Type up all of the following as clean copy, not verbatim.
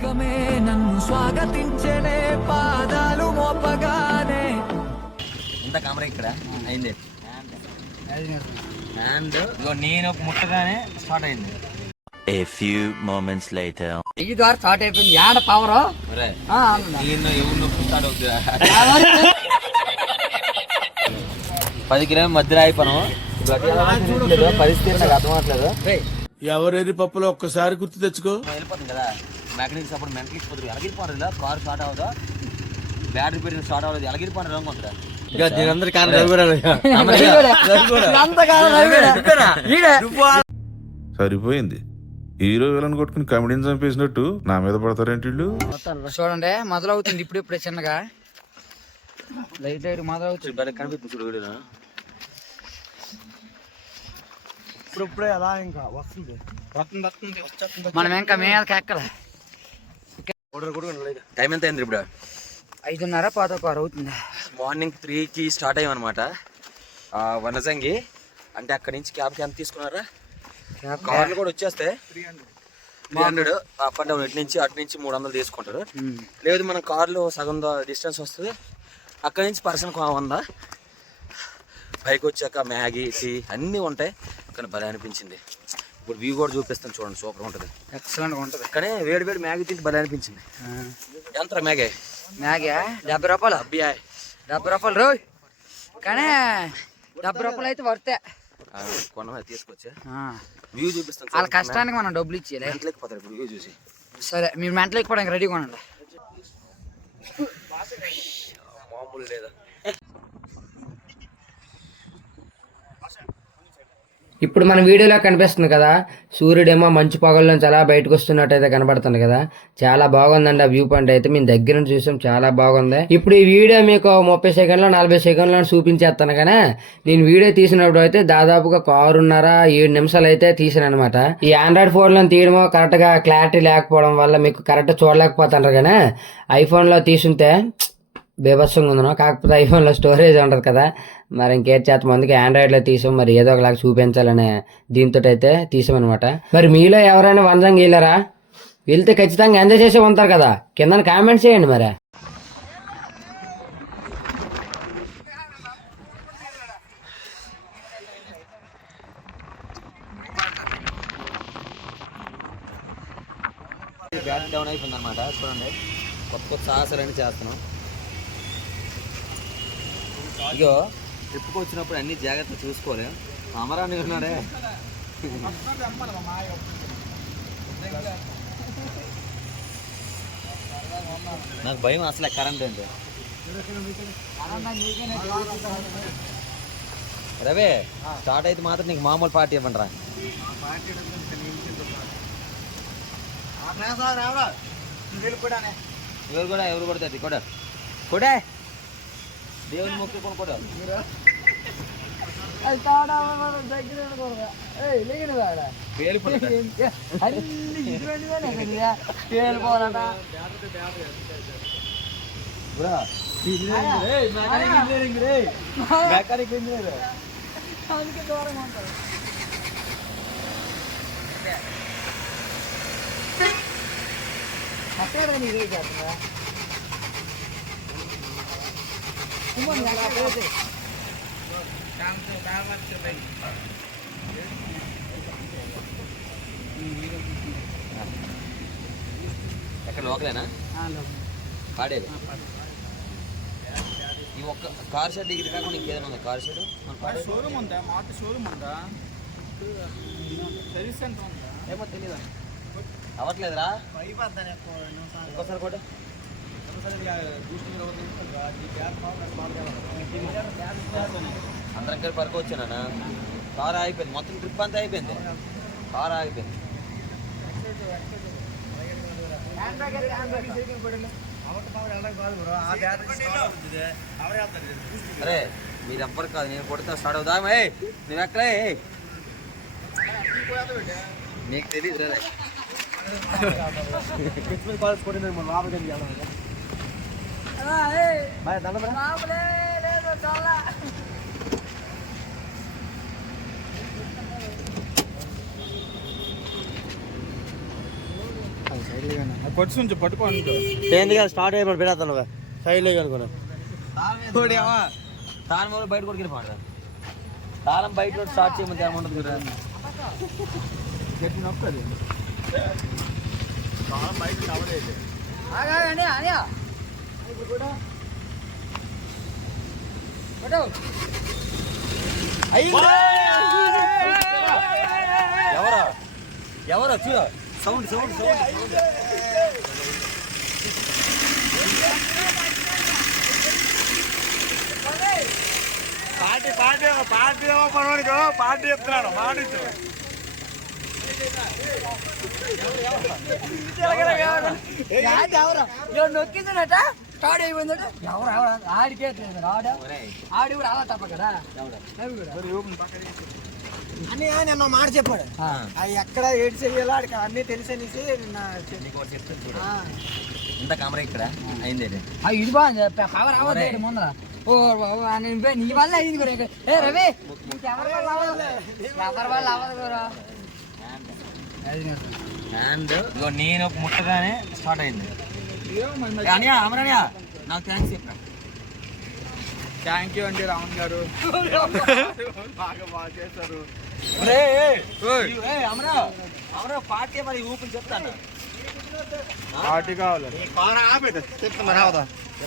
లోకమే నన్ను స్వాగతించనే పాదాలు మోపగానే. ఇంత కెమెరా ఇక్కడ అయింది అండ్ నేను ముట్టగానే స్టార్ట్ అయింది. A few moments later. ఈ ద్వారా స్టార్ట్ అయిపోయింది. యాడ పవర్ ఎవరు నొప్పి స్టార్ట్ అవుతుంది. 10 కిలోమీటర్ మధ్యలో అయిపోయాను. పరిస్థితి నాకు అర్థం అవట్లేదు. ఎవరెరి పప్పులో ఒక్కసారి గుర్తు తెచ్చుకో. వెళ్ళిపోతుంది కదా మెకానిక్స్ అప్పుడు మెంటల్ ఇచ్చిపోతుంది. ఎలాగిపోరు ఇలా కారు స్టార్ట్ అవ్వదా, బ్యాటరీ పెట్టి స్టార్ట్ అవ్వదు, ఎలాగిపోరు రంగు ఉంటుందా. సరిపోయింది. హీరో విలన్ కొట్టుకుని కమెడీని చంపేసినట్టు నా మీద పడతారేంటి వీళ్ళు. చూడండి మొదలవుతుంది ఇప్పుడే చిన్నగా లైట్ లైట్ మొదలవుతుంది. కనిపిస్తుంది చూడు వీడియో. ఇప్పుడే అలా ఇంకా వస్తుంది. మనం ఇంకా మేళకి ఎక్కలే. టైం ఎంత అయింది ఇప్పుడు? 5:30 10:15 అవుతుంది. మార్నింగ్ 3కి స్టార్ట్ అయ్యామన్నమాట వనజంగి. అంటే అక్కడి నుంచి క్యాబ్కి ఎంత తీసుకున్నారా? కార్లు కూడా వచ్చేస్తే 300 అప్ అండ్ డౌన్. అటు నుంచి 300 తీసుకుంటారు. లేదు మన కార్లో సగం డిస్టెన్స్ వస్తుంది. అక్కడి నుంచి పర్సన్ 100. పైకి వచ్చాక మ్యాగీ టీ అన్నీ ఉంటాయి. కానీ భలే అనిపించింది. ఇప్పుడు వ్యూ కూడా చూపిస్తాను చూడండి, సూపర్ ఉంటుంది, ఎక్సలెంట్గా ఉంటుంది. కానీ వేడి వేడి మ్యాగీ తింటే భలే అనిపించింది. ఎంత మ్యాగీ? మ్యాగీ 70 రూపాయలు. 70 రూపాయలు రోజు. కానీ 70 రూపాయలు అయితే వర్తే. కొన్న తీసుకొచ్చా వ్యూ చూపిస్తాను. వాళ్ళ కష్టానికి మనం డబ్బులు ఇచ్చేయాలి. మెంటలేకపోతారు ఇప్పుడు వ్యూ చూసి. సరే మీరు మెంటలు ఎక్కిపోవడానికి రెడీగా ఉండండి. మామూలు లేదా. ఇప్పుడు మన వీడియోలో కనిపిస్తుంది కదా, సూర్యుడేమో మంచు పొగల్లోంచి అలా బయటకు వస్తున్నట్టు అయితే కనబడుతుంది కదా. చాలా బాగుందండి ఆ వ్యూ పాయింట్ అయితే. మేము దగ్గర నుంచి చూసాం, చాలా బాగుంది. ఇప్పుడు ఈ వీడియో మీకు 30 సెకండ్లో 40 సెకండ్లో చూపించేస్తాను. కానీ నేను వీడియో తీసినప్పుడు అయితే దాదాపుగా 6:30-7 నిమిషాలు అయితే తీసాను అనమాట. ఈ ఆండ్రాయిడ్ ఫోన్లో తీయడమో కరెక్ట్గా క్లారిటీ లేకపోవడం వల్ల మీకు కరెక్ట్ చూడలేకపోతున్నారు. కానీ ఐఫోన్లో తీసుంటే బేభత్సంగా ఉందనో. కాకపోతే ఐఫోన్లో స్టోరేజ్ ఉంటుంది కదా, మరి ఇంకేం చేస్తాం, అందుకే ఆండ్రాయిడ్లో తీసాం. మరి ఏదో ఒకలాగా చూపించాలనే దీంతో అయితే తీసామన్నమాట. మరి మీలో ఎవరైనా వనజంగి వెళ్ళారా? వెళ్తే ఖచ్చితంగా ఎంజాయ్ చేసే ఉంటారు కదా, కింద కామెంట్స్ చేయండి. మరి బ్యాటరీ డౌన్ అయిపోయింది అనమాట. చూడండి కొత్త కొత్త సాహసాలన్నీ చేస్తున్నాం. ఇగో ట్రిప్కి వచ్చినప్పుడు అన్ని జాగ్రత్తలు చూసుకోవాలి. అమరాన్ని ఉన్నాడే, నాకు భయం అసలే కరెంట్ అంటే. రవే స్టార్ట్ అయితే మాత్రం నీకు మామూలు పార్టీ ఇవ్వండి రా. ఎవరు కొడతాది కూడా దేవుని మొక్కి కొనుక్కోడు. ఎక్కడ లోకలేనా పాడేది? ఈ ఒక్క కార్ షెడ్ ఇది కాకుండా ఇంకేదైనా ఉందా? కార్ షెడ్ షోరూమ్ ఉందా? మాకు షోరూమ్ ఉందా? సర్వీస్ సెంటర్ ఉందా? ఏమో తెలీదా, అవ్వట్లేదురా. ఇంకోసారి కూడా అందరం కలిపి పరకు వచ్చానా. కారు ఆగిపోయింది, మొత్తం ట్రిప్ అంతా అయిపోయింది. కారు ఆగిపోయింది. అరే మీరు ఎవ్వరు కాదు, నేను కొడితే స్టార్ట్ అవుదా? నువ్వు ఎక్కడే నీకు తెలియదు. కొట్టి పట్టుకోండి స్టార్ట్ అయిపోయి పెడతాను సైడ్ లేదు అనుకున్నా తాళం వల్ల బయట కొడుకుని పాట తాళం బయట స్టార్ట్ చేయమంటే ఏమంటుంది కదా గట్టి నొక్కది బయట నవ్వలేదు ఎవరా ఎవరా చూడ సౌండ్ సౌండ్ సౌండ్ పార్టీ పడవనికో పార్టీ చెప్తున్నాడు మాటిచ్చు నొక్కిందట స్టార్ట్ అయిపోయిందట ఎవరు ఆడికే ఆడి కూడా అలా తప్ప కదా అని నిన్న మాట చెప్పాడు అది ఎక్కడ ఏడు చెయ్యాలో అడికి అన్ని తెలిసనేసి ఇంత కెమెరా ఇక్కడ అయింది ఇది బాగుంది కవర్ అవ్వదు ముందర ఓ నీ వల్ల అయింది కూడా ఏ రవి ఎవరి వల్ల అవ్వదు ఎవరి వల్ల అవ్వదు కూడా అండ్ ఇగో నేను ముట్టగానే స్టార్ట్ అయింది అనియా అమరనియా నాకు థ్యాంక్స్ చెప్పా థ్యాంక్ యూ అండి రావణ్ గారు బాగా చేశారు అమరా అమరా పార్టీ మరి ఊపిరి చెప్తాను పార్టీ కావాలి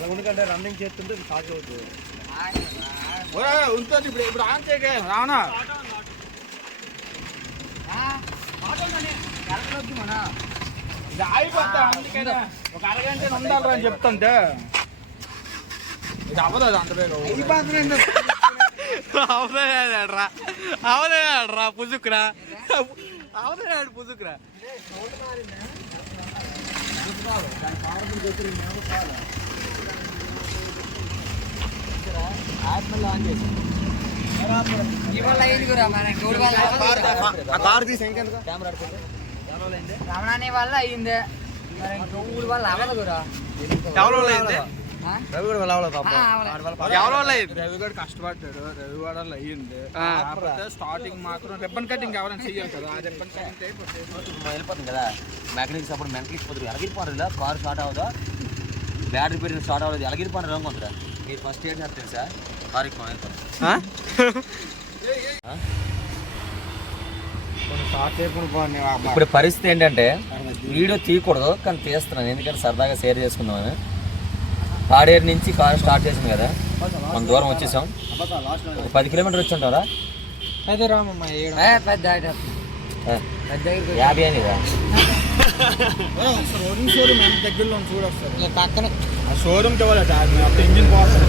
ఎందుకంటే రన్నింగ్ చేస్తుంటే స్టార్ట్ అవుతుంది ఉంటుంది ఇప్పుడు ఆన్ చేయకే రావణా ఇది అయిపోతా అందుకనే ఒక అరగంట ఉండాలి అని చెప్తుంటే ఇది అవ్వదు అంత బేగా అవదేడ్రా పుజుకురా అవదేడు పుజుకురా నీ వల్ల అయింది కూడా మన గౌడ్ వల్ల రమణాని వల్ల అయింది మరి గౌడ్ వల్ల అవ్వదు కూడా ఎవరి వల్ల అయింది రవి కూడా వెళ్ళాలి ఎవరి వల్ల అయింది రవి కూడా కష్టపడ్డాడు రవి కూడా అయ్యింది కాకపోతే స్టార్టింగ్ మాత్రం రిబ్బన్ కటింగ్ ఎవరైనా చెయ్యాలి కదా ఆ రిబ్బన్ కటింగ్ వెళ్ళిపోతుంది కదా మెకానిక్స్ అప్పుడు మెంటల్ ఇచ్చిపోతుంది ఎలాగిరిపోరు కారు స్టార్ట్ అవ్వదా బ్యాటరీ పెరిగిన స్టార్ట్ అవ్వదు ఎలాగిరిపోరు రంగు ఉంటుందా మీరు ఫస్ట్ ఏం చేస్తారు తెలుసా కారు ఇప్పుడు పరిస్థితి ఏంటంటే వీడియో తీయకూడదు కానీ తీస్తున్నాను ఎందుకంటే సరదాగా షేర్ చేసుకుందామని తాడేరు నుంచి కారు స్టార్ట్ చేసాం కదా మన దూరం వచ్చేసాం ఒక 10 కిలోమీటర్ వచ్చి ఉంటారా పెద్ద 50 అనిరా షోరూమ్ ఎంత దగ్గరలో చూడొస్తారు పక్కన ఆ షోరూమ్కి ఇవ్వాలి ఇంజిన్ పోతుంది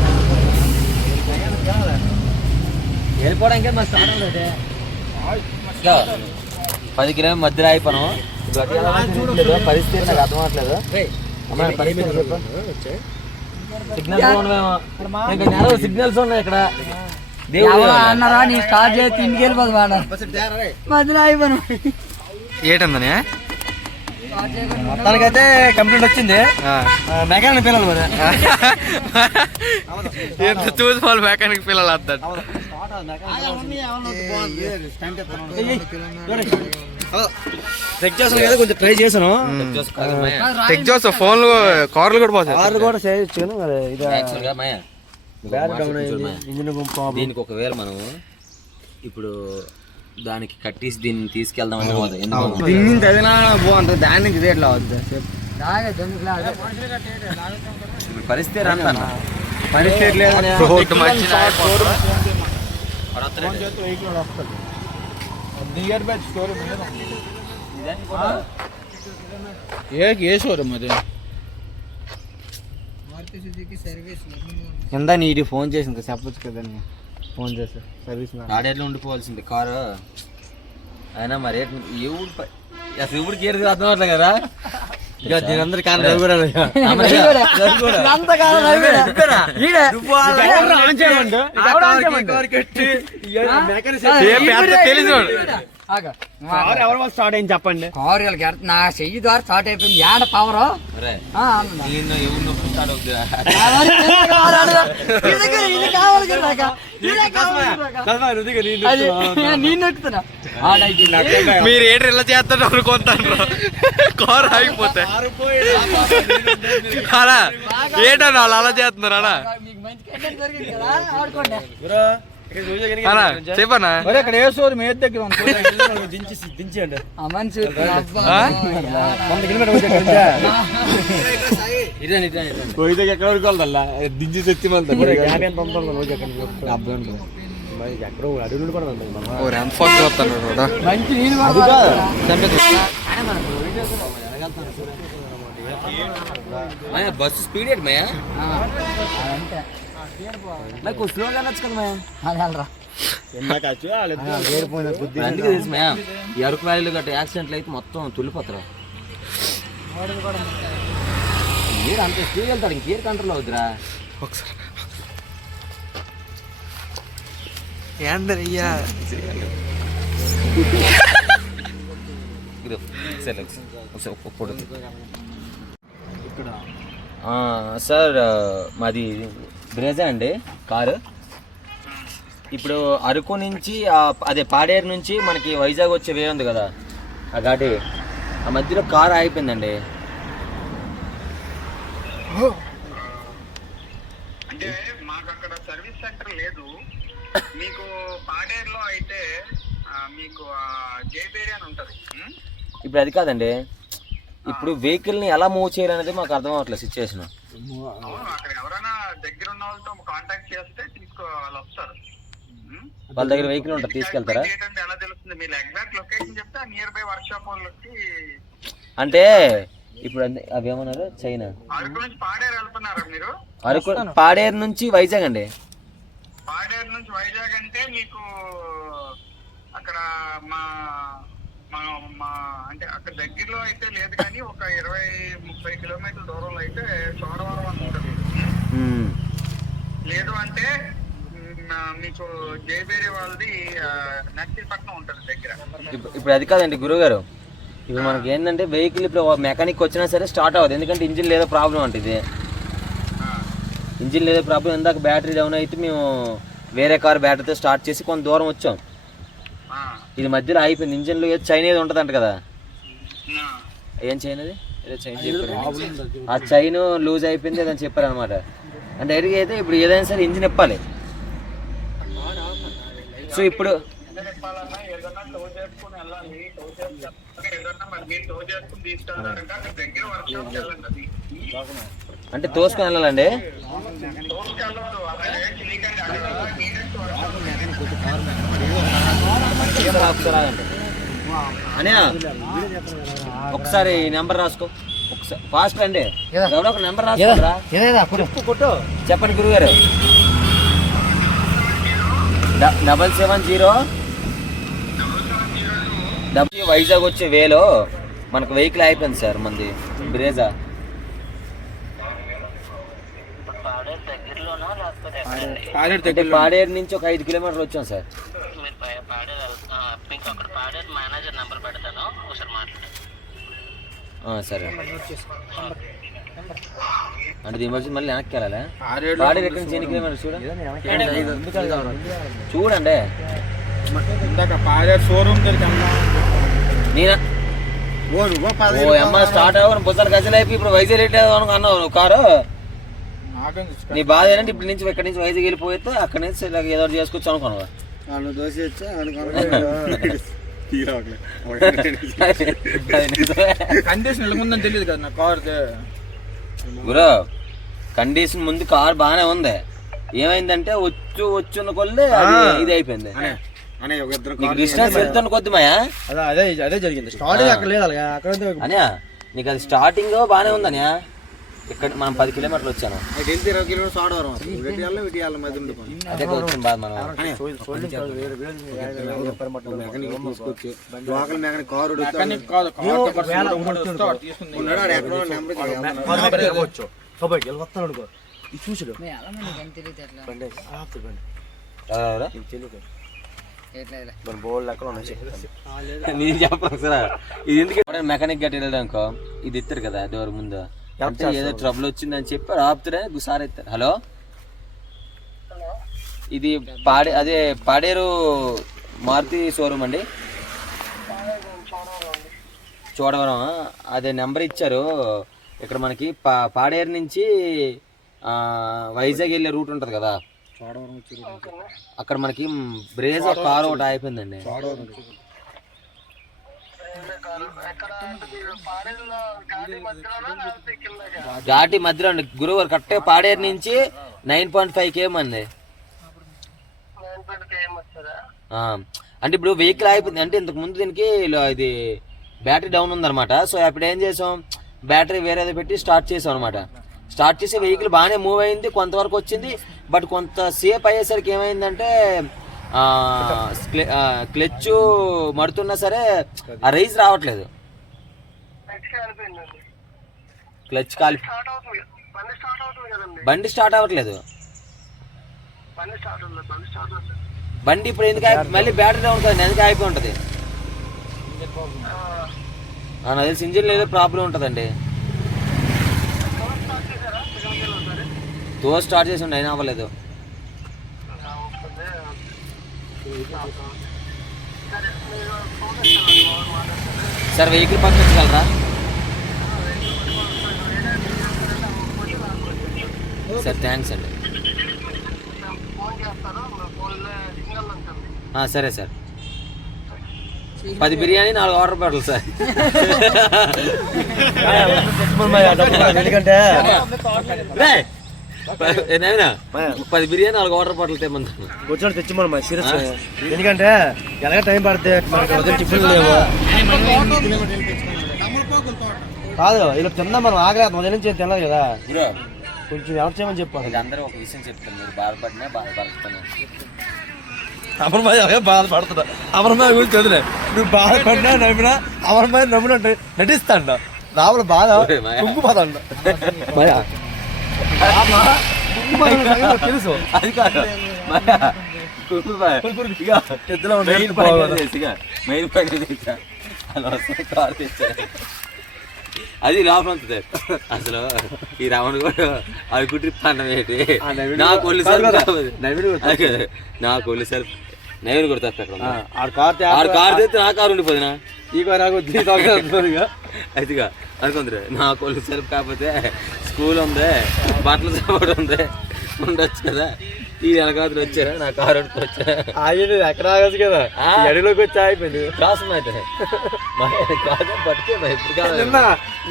వెళ్ళిపోవడానికి మా స్టార్ట్ అవ్వలేదే 10 కిలోమీటర్ మధ్యలో అయిపోయాను పరిస్థితి నాకు అర్థం అవ్వట్లేదు పరిస్థితి సిగ్నల్స్ సిగ్నల్స్ ఉన్నాయి ఇక్కడ అన్నారా నీ స్టార్ట్ చేసి ఇంటికి వెళ్ళిపోదు వాడ మధ్యలో అయిపోను ఏటందని మొత్తానికైతే కంప్లైంట్ వచ్చింది మెకానిక్ పిల్లలు మరి ఎంత చూసి వాళ్ళు మెకానిక్ పిల్లలు వద్దాడు చెక్ చేసాను కదా కొంచెం ట్రై చేశాను చెక్ చేస్తా ఫోన్లు కార్లు కూడా పోతాయి కార్లు కూడా చేయొచ్చు యాక్చువల్గా మాయ ఇంజిన్ దీనికి ఒకవేళ మనం ఇప్పుడు దానికి కట్టేసి దీన్ని తీసుకెళ్దాం బాగుంటుంది దాని నుంచి రేట్లు అవద్దు ఇప్పుడు పరిస్థితి రాను పరిస్థితి లేదు ఏ షోరూమ్ అది కింద నీటి ఫోన్ చేసింది చెప్పొచ్చు కదా ఫోన్ చేస్తే సర్వీస్ ఆడేట్లో ఉండిపోవాల్సింది కారు అయినా మరి ఎవడు అసలు ఎవడికి ఏది అర్థం అవట్లేదు కదా దీనందరి కారణం కూడా తెలుసు ఆగు. ఎవరు వాళ్ళు స్టార్ట్ అయింది చెప్పండి. కారు వీళ్ళకి నా చెయ్యి ద్వారా స్టార్ట్ అయిపోయింది ఏడ పవర్ అరే దీన్ని ఎవరు నొప్పి స్టార్ట్ అవుతుందా? మీరు ఏంటి ఇలా చేస్తారు అనుకుంటాను కారు ఆగిపోతే అలా ఏంటన్నా వాళ్ళు అలా చేస్తున్నారు అలా మీకు మంచి కంటెంట్ దొరికింది కదా ఆడుకోండి. అలా చెప్పనా ఇక్కడ ఏ సోరు మీ దగ్గర దించండి. ఆ మనిషి అబ్బా. ఎక్కడ వరకు వెళ్దా దించి తెచ్చి మంచి నీళ్ళు కూడా బస్సు స్పీడ్ ఏంటి మయా? అంతే నాకు స్లోగా అనొచ్చు కదా మయా. అది వెళ్ళరా. అందుకే తెలుసు మయా, ఈ అరకు వ్యాలీలో గట్రా యాక్సిడెంట్లు అయితే మొత్తం తుల్లిపోతారు. మీరు అంత స్పీడ్ వెళ్తాడు ఇంకేర్ కంట్రోల్ అవుతురా. ఏందయ్యా సార్ మాది బ్రెజా అండి కారు. ఇప్పుడు అరకు నుంచి అదే పాడేరు నుంచి మనకి వైజాగ్ వచ్చే వే ఉంది కదా ఆ ఘాటి, ఆ మధ్యలో కారు ఆగిపోయిందండి. అంటే మాకు అక్కడ సర్వీస్ సెంటర్ లేదు. మీకు పాడేరులో అయితే మీకు జేబేరి అని ఉంటది. ఇప్పుడు అది కాదండి, ఇప్పుడు వెహికల్ని ఎలా మూవ్ చేయాలనేది మాకు అర్థం అవ్వట్లేదు సిచ్యువేషన్. అవును, అక్కడ ఎవరైనా దగ్గర ఉన్న వాళ్ళతో కాంటాక్ట్ చేస్తే వాళ్ళు వస్తారు. వాళ్ళ దగ్గర వెహికల్ ఉంటుంది, తీసుకెళ్తారా? ఏంటంటే ఎలా తెలుస్తుంది? మీరు ఎగ్జాక్ట్ లొకేషన్ చెప్తే నియర్ బై వర్క్ షాప్ వాళ్ళకి. అంటే ఇప్పుడు అవి ఏమన్నారు చైనా అరకు నుంచి పాడేరు వెళ్తున్నారా మీరు? అరకు పాడేరు నుంచి వైజాగ్ అండి. పాడేరు నుంచి వైజాగ్ అంటే మీకు అక్కడ మా అంటే అక్కడ దగ్గరలో అయితే లేదు, కానీ ఒక 20-30 కిలోమీటర్ల దూరంలో అయితే చోడవరం అని ఉంటుంది. లేదు అంటే మీకు జయబేరి వాళ్ళది నర్సీపట్నం ఉంటుంది దగ్గర. ఇప్పుడు అది కాదండి గురుగారు, ఇప్పుడు మనకి ఏంటంటే వెహికల్ ఇప్పుడు మెకానిక్ వచ్చినా సరే స్టార్ట్ అవ్వదు, ఎందుకంటే ఇంజిన్ లేదో ప్రాబ్లం అంటే ఇది ఇంజిన్ లేదో ప్రాబ్లం. ఇందాక బ్యాటరీ డౌన్ అయితే మేము వేరే కార్ బ్యాటరీతో స్టార్ట్ చేసి కొంత దూరం వచ్చాం, ఇది మధ్యలో అయిపోయింది. ఇంజిన్లో ఏదో చైన్ ఏదో ఉంటుంది అంట కదా, ఏం చైన్ అది? ఏదో చైన్ చెప్పారు, ఆ చైన్ లూజ్ అయిపోయింది ఏదని చెప్పారు అనమాట. అంటే డైరెక్ట్గా అయితే ఇప్పుడు ఏదైనా సరే ఇంజిన్ ఇప్పాలి. సో ఇప్పుడు ఏదన్నా టో చేసుకుని వెళ్ళాలి, ఏదన్నా మరి మీరు టో చేసుకుని తీసుకెళ్తారంటే అక్కడ దగ్గర వర్క్ షాప్ వెళ్ళండి. అంటే తోసుకొని వెళ్ళాలండి. తోసుకెళ్ళదు, అలాగే చిలికండి అక్కడ అనే ఒకసారి ఈ నెంబర్ రాసుకో, ఒకసారి ఫాస్ట్ అండి, ఎవరో ఒక నెంబర్ రాసుకోరా. చెప్పండి గురుగారు. 770 వైజాగ్ వచ్చే వేలో మనకు వెహికల్ అయిపోయింది సార్, మంది బ్రేజా. అంటే పాడేరు నుంచి ఒక 5 కిలోమీటర్లు వచ్చాం సార్. సరే అంటే దీని వచ్చి మళ్ళీ వెనక్కి వెళ్ళాలా? పాడేరు ఎక్కడి నుంచి ఎన్ని కిలోమీటర్స్ చూడండి. నేనా ఓ అమ్మ స్టార్ట్ అవ్వను బుద్ధలు గజలు అయిపోయి ఇప్పుడు వైజాగ్ రేట్ అన్నావు నువ్వు కారు. నీ బాధ ఏంటంటే ఇప్పటి నుంచి ఇక్కడి నుంచి వైజాగ్ వెళ్ళిపోతే అక్కడి నుంచి ఏదో చేసుకోవచ్చు అనుకున్నావా? తెలియదు కదా నా కార్ గురు. కండిషన్ ముందు కార్ బాగానే ఉంది, ఏమైందంటే వచ్చున్న కొద్ది ఇది అయిపోయింది. డిస్టెన్స్ వెళ్తున్న కొద్ది మాయా అదే జరిగింది. స్టార్టింగ్ అక్కడ లేదు అనే నీకు అది స్టార్టింగ్ బాగానే ఉందనే. ఇక్కడ మనం 10 కిలోమీటర్లు వచ్చాను, 20 కిలోమీటర్స్ ఆడవరం అదే వచ్చింది బాధ. మనం లోకల్ మెకానిక్ కారు చూసాడు మన బోల్డ్ అక్కడ ఉన్నాయి. నేను చెప్పను సార్, ఇది ఎందుకు మెకానిక్ గట్టి వెళ్ళానుకో, ఇది ఎత్తారు కదా డోర్ ముందు, అంటే ఏదో ట్రబుల్ వచ్చిందని చెప్పి ఆపుతారని గుసారి ఎత్తారు. హలో, ఇది పాడేరు మారుతి షోరూమ్ అండి, చూడవరం. అదే నెంబర్ ఇచ్చారు. ఇక్కడ మనకి పాడేరు నుంచి వైజాగ్ వెళ్ళే రూట్ ఉంటుంది కదా, అక్కడ మనకి బ్రేజ్ కారు ఒకటి అయిపోయిందండి. ఘాటి మధ్యలో అండి గురువారు, కరెక్ట్గా పాడేరు నుంచి 9.5 km అండి. అంటే ఇప్పుడు వెహికల్ అయిపోయింది అంటే ఇంతకు ముందు దీనికి ఇది బ్యాటరీ డౌన్ ఉందన్నమాట. సో అప్పుడు ఏం చేసాం, బ్యాటరీ వేరేది పెట్టి స్టార్ట్ చేసాం అనమాట. స్టార్ట్ చేసి వెహికల్ బాగానే మూవ్ అయింది, కొంతవరకు వచ్చింది. బట్ కొంతసేపు అయ్యేసరికి ఏమైందంటే క్లచ్ మడుతున్నా సరే ఆ రైజ్ రావట్లేదు, క్లచ్ కాలి, బండి స్టార్ట్ అవ్వట్లేదు. బండి ఇప్పుడు ఎందుకు మళ్ళీ బ్యాటరీ డౌన్ కదా, ఎందుకు అయిపోయి ఉంటుంది. నాకు తెలిసి ఇంజిన్ ఏదో ప్రాబ్లం ఉంటుందండి. తో స్టార్ట్ చేసి ఉండి అయినా అవ్వలేదు. సార్ వెహికల్ పక్కన వచ్చగలరా? సార్ థ్యాంక్స్ అండి. సరే sir, 10 biryani 4 water bottle sir. ఎందుకంటే 10 బిర్యానీ 4 వాటర్ బాటిల్ తెమ్మంటాను. వచ్చినట్టు తెచ్చిమ్మా సీరియస్, ఎందుకంటే ఎలాగ టైం పడితే మనకి వదిలి టిఫిన్ లేవు కాదు, ఇలా తిందాం మనం ఆగలేదు, మొదటి నుంచి తినలేదు కదా, కొంచెం ఎవరు చేయమని చెప్పాలి. అందరూ ఒక విషయం చెప్తాను, మీరు బాధపడినా బాధపడుతున్నాను. అమరమాయ బాధపడుతున్నా, అమరమాయ గురించి వదిలే, నువ్వు బాధపడినా నవ్వినా అమరమాయ నవ్వునట్టు నటిస్తాడు, రావుల బాధ కుంగుపోతాడు. తెలుసు అది కాదు, అది లోపల ఉంటుంది అసలు. ఈ రావణ కూడా అది కుట్రి పండం ఏంటి, నాకు ఒళ్ళు సరుకు నాకు ఒళ్ళు సరుకు నవీన్ కూడా తప్ప కారు తెస్తే నా కారు ఉండిపోదునా, ఈ కారు అయితేగా అనుకుందరు. నాకు ఒళ్ళు సరుకు కాకపోతే స్కూల్ ఉంది, బట్టల సపోర్ట్ ఉంది, ఉండొచ్చు కదా. ఈ వెనకాతలు వచ్చారా, నా కారు వచ్చారా, ఎక్కడ ఆగచ్చు కదా, అడిలోకి వచ్చి ఆగిపోయింది. కోసం అయితే కాదు పట్టుకే ఇప్పుడు కాదు.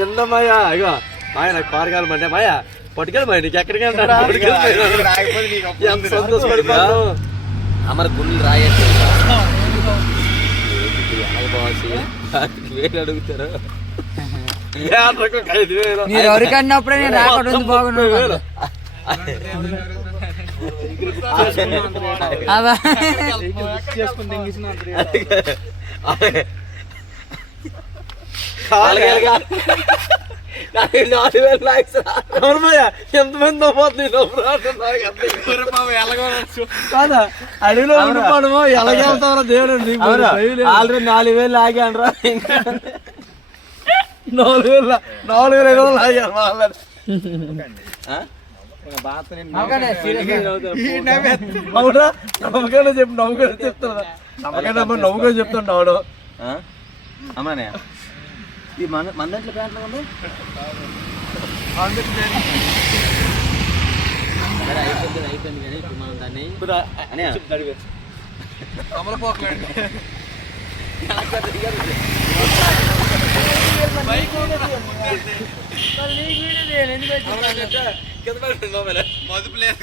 నిన్న మాయా ఇగో మాయ నాకు కారు కావాలంటే మాయా పట్టుకెళ్ళి మాయ నీకు ఎక్కడికి ఎంత సంతోషపడిపోయాను. అమర గుండెలు రాయచ్చు వేలు అడుగుతారు. మీరు ఎవరికన్నప్పుడే నేను రాకుండా బాగున్నాను. ఎంతమంది కాదా అడవిలో ఉండిపోవడమో ఎలాగెళ్తామో దేవుడు. ఆల్రెడీ 4,000 లాగాను, ఇంకా 4,500 లాగాను. అవునా నమ్మకంగా చెప్పు, నమ్మకంగా చెప్తున్నా, నమ్మకంగా నవ్వుగా చెప్తున్నాడు. అమ్మానే ఈ మన దాంట్లో ప్యాంట్లో ఉంది అయిపోయింది కానీ ఇప్పుడు మనం దాన్ని మదుపు లేదు.